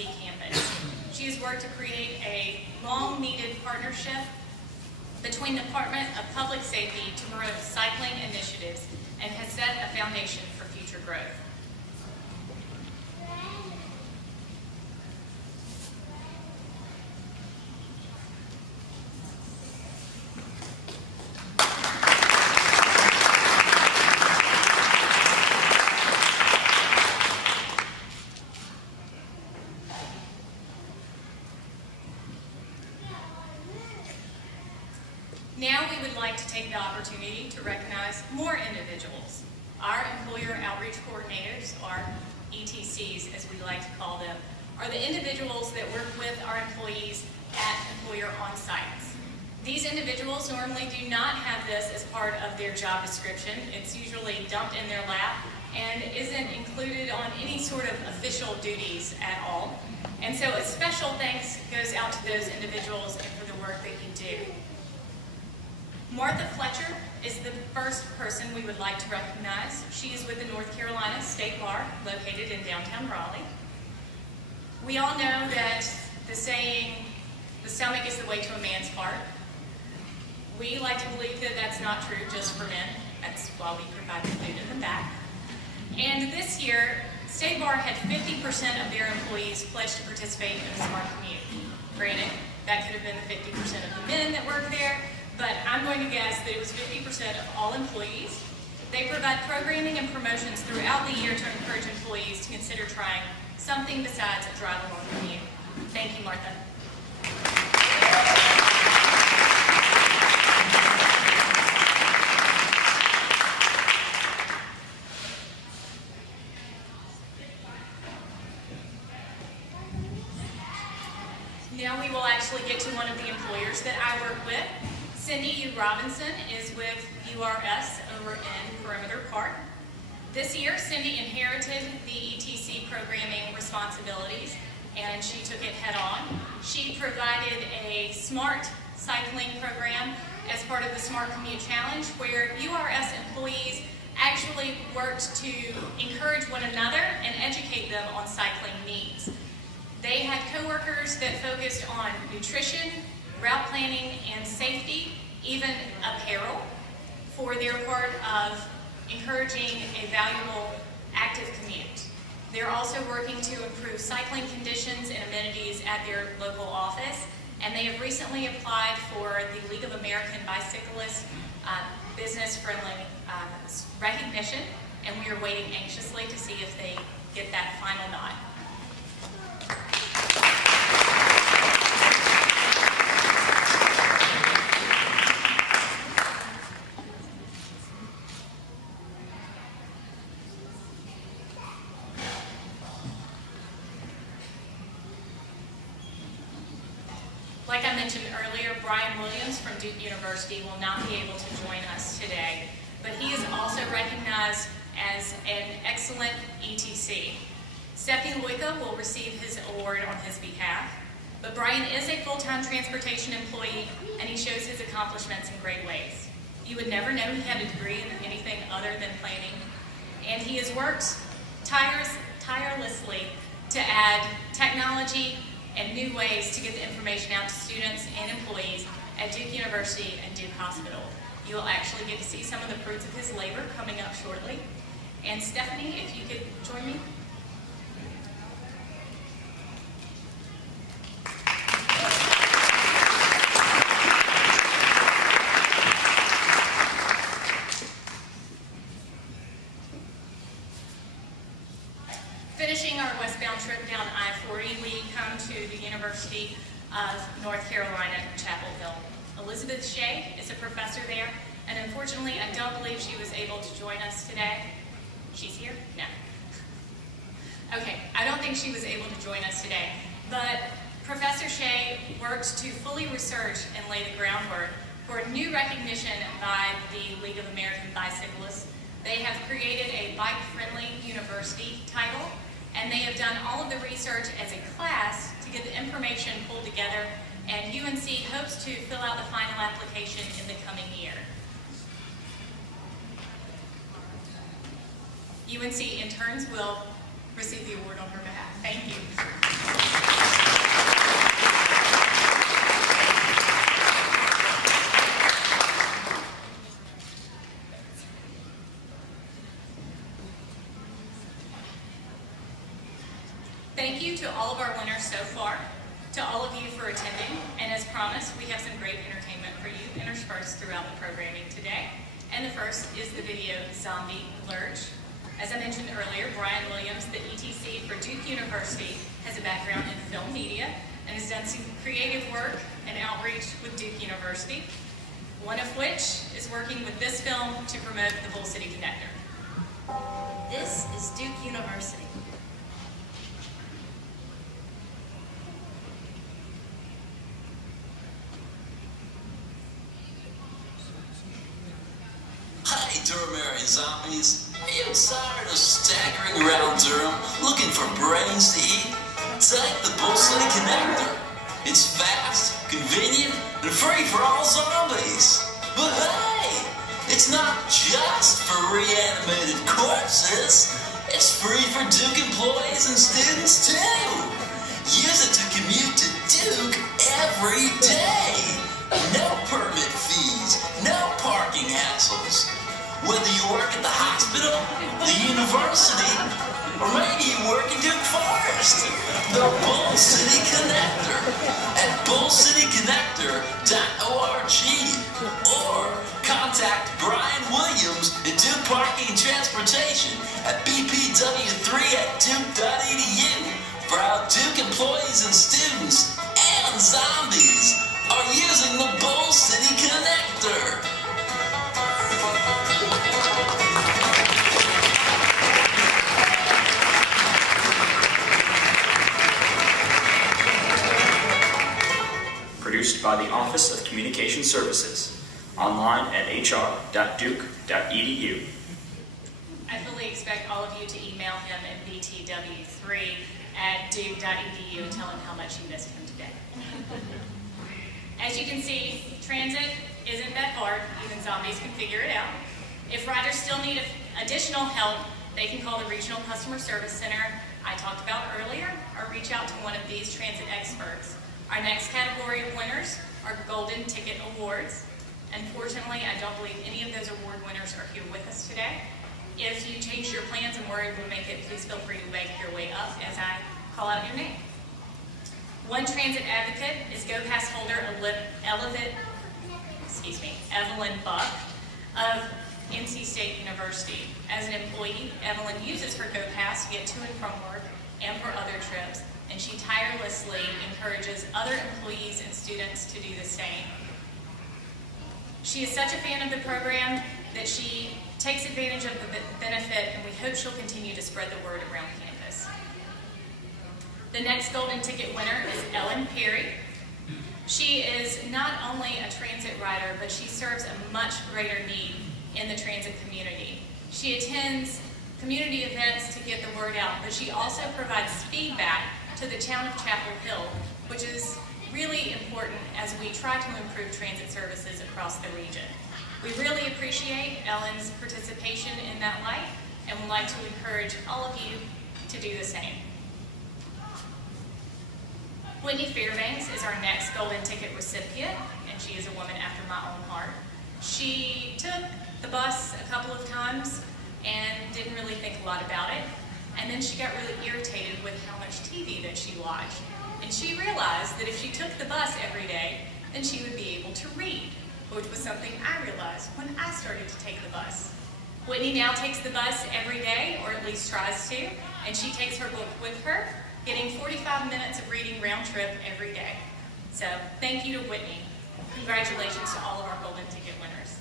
UNC campus. She has worked to create a long-needed partnership between the Department of Public Safety to promote cycling initiatives and has set a foundation for future growth. Now we would like to take the opportunity to recognize more individuals. Our Employer Outreach Coordinators, or ETCs as we like to call them, are the individuals that work with our employees at employer on-sites. These individuals normally do not have this as part of their job description. It's usually dumped in their lap and isn't included on any sort of official duties at all. And so a special thanks goes out to those individuals and for the work that you do. Martha Fletcher is the first person we would like to recognize. She is with the North Carolina State Bar, located in downtown Raleigh. We all know that the saying, the stomach is the way to a man's heart. We like to believe that that's not true just for men. That's why we provide the food in the back. And this year, State Bar had 50% of their employees pledged to participate in the Smart Commute. Granted, that could have been the 50% of the men that work there, but I'm going to guess that it was 50% of all employees. They provide programming and promotions throughout the year to encourage employees to consider trying something besides a drive-along commute. Thank you, Martha. Now we will actually get to one of the employers that I work with. Cindy U. Robinson is with URS over in Perimeter Park. This year, Cindy inherited the ETC programming responsibilities and she took it head on. She provided a smart cycling program as part of the Smart Commute Challenge where URS employees actually worked to encourage one another and educate them on cycling needs. They had coworkers that focused on nutrition, route planning, and safety, even apparel, for their part of encouraging a valuable active commute. They're also working to improve cycling conditions and amenities at their local office, and they have recently applied for the League of American Bicyclists business-friendly recognition, and we are waiting anxiously to see if they get that final nod. Like I mentioned earlier, Brian Williams from Duke University will not be able to join us today, but he is also recognized as an excellent ETC. Stephanie Loika will receive his award on his behalf, but Brian is a full-time transportation employee and he shows his accomplishments in great ways. You would never know he had a degree in anything other than planning, and he has worked tirelessly to add technology and new ways to get the information out to students and employees at Duke University and Duke Hospital. You will actually get to see some of the fruits of his labor coming up shortly. And Stephanie, if you could join me. Finishing our westbound trip down I-40, we come to the University of North Carolina, Chapel Hill. Elizabeth Shea is a professor there, and unfortunately, I don't believe she was able to join us today. She's here? No. Okay, I don't think she was able to join us today, but Professor Shea worked to fully research and lay the groundwork for new recognition by the League of American Bicyclists. They have created a bike-friendly university title, and they have done all of the research as a class to get the information pulled together, and UNC hopes to fill out the final application in the coming year. UNC interns will receive the award on her behalf. Thank you. Thank you to all of our winners so far, to all of you for attending, and as promised, we have some great entertainment for you interspersed throughout the programming today. And the first is the video Zombie Lurch. As I mentioned earlier, Brian Williams, the ETC for Duke University, has a background in film media and has done some creative work and outreach with Duke University, one of which is working with this film to promote the Bull City Connector. This is Duke University. Hi, Durham area zombies. Are you tired of staggering around Durham looking for brains to eat? Take the Bull City Connector. It's fast, convenient, and free for all zombies. But hey, it's not just for reanimated corpses. It's free for Duke employees and students too. Use it to commute to Duke every day. No permit fees, no parking hassles. Whether you work at the hospital, the university, or maybe you work in Duke Forest, the Bull City Connector at bullcityconnector.org or contact Brian Williams at Duke Parking and Transportation at bpw3@duke.edu for how Duke employees and students and zombies are using the Bull City Connector. Produced by the Office of Communication Services, online at hr.duke.edu. I fully expect all of you to email him at btw3@duke.edu and tell him how much you missed him today. As you can see, transit isn't that hard. Even zombies can figure it out. If riders still need additional help, they can call the Regional Customer Service Center I talked about earlier, or reach out to one of these transit experts. Our next category of winners are Golden Ticket Awards. Unfortunately, I don't believe any of those award winners are here with us today. If you change your plans and worry we'll make it, please feel free to make your way up as I call out your name. One transit advocate is Go Pass holder Evelyn Buck of NC State University. As an employee, Evelyn uses her Go Pass to get to and from work and for other trips, and she tirelessly encourages other employees and students to do the same. She is such a fan of the program that she takes advantage of the benefit, and we hope she'll continue to spread the word around campus. The next Golden Ticket winner is Ellen Perry. She is not only a transit rider, but she serves a much greater need in the transit community. She attends community events to get the word out, but she also provides feedback to the town of Chapel Hill, which is really important as we try to improve transit services across the region. We really appreciate Ellen's participation in that light and would like to encourage all of you to do the same. Whitney Fairbanks is our next Golden Ticket recipient, and she is a woman after my own heart. She took the bus a couple of times and didn't really think a lot about it, and then she got really irritated with how much TV that she watched. And she realized that if she took the bus every day, then she would be able to read, which was something I realized when I started to take the bus. Whitney now takes the bus every day, or at least tries to, and she takes her book with her, getting 45 minutes of reading round trip every day. So thank you to Whitney. Congratulations to all of our Golden Ticket winners.